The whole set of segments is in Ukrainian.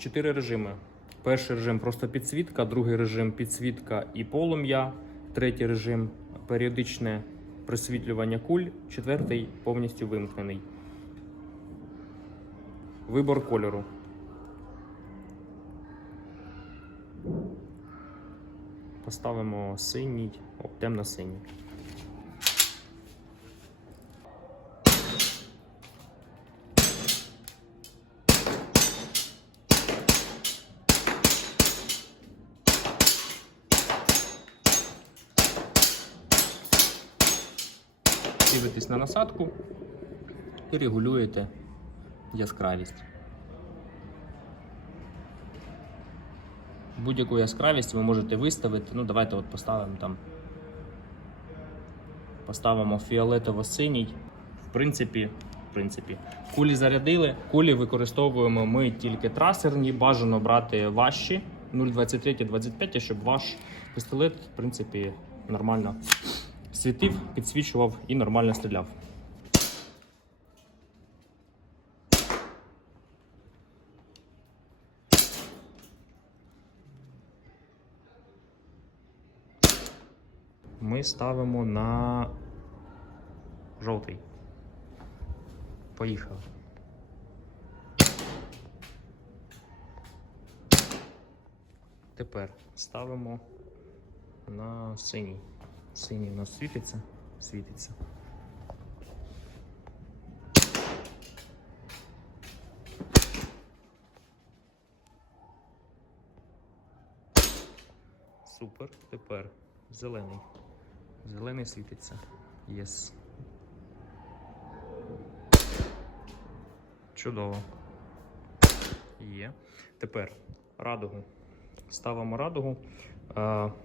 чотири режими. Перший режим просто підсвітка, другий режим підсвітка і полум'я, третій режим періодичне присвітлювання куль, четвертий повністю вимкнений. Вибор кольору. Поставимо синій, темно-синій. Дивитесь на насадку і регулюєте яскравість. Будь-яку яскравість ви можете виставити. Ну, давайте от поставимо там. Поставимо фіолетово-синій. В принципі, в принципі, кулі зарядили. Кулі використовуємо ми тільки трасерні. Бажано брати важчі 0,23-25, щоб ваш пістолет, в принципі, нормально світив, підсвічував і нормально стріляв. Ми ставимо на жовтий. Поїхали. Тепер ставимо на синій. Синій у нас світиться, світиться. Супер. Тепер зелений. Зелений світиться. Єс. Чудово. Є. Тепер радугу. Ставимо радугу.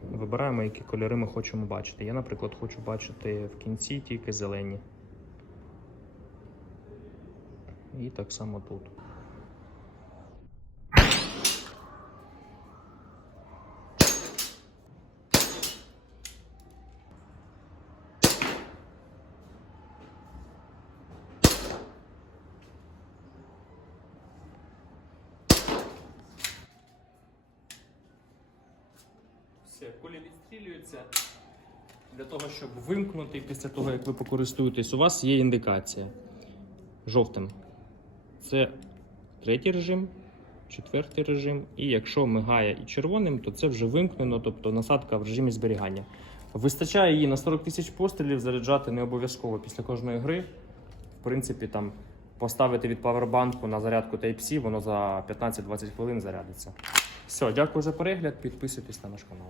Вибираємо, які кольори ми хочемо бачити. Я, наприклад, хочу бачити в кінці тільки зелені. І так само тут. Все, кулі відстрілюються. Для того, щоб вимкнути після того, як ви покористуєтесь, у вас є індикація жовтим. Це третій режим, четвертий режим. І якщо мигає і червоним, то це вже вимкнено, тобто насадка в режимі зберігання. Вистачає її на 40 тисяч пострілів, заряджати не обов'язково після кожної гри. В принципі, там поставити від павербанку на зарядку Type-C, воно за 15-20 хвилин зарядиться. Все, дякую за перегляд. Підписуйтесь на наш канал.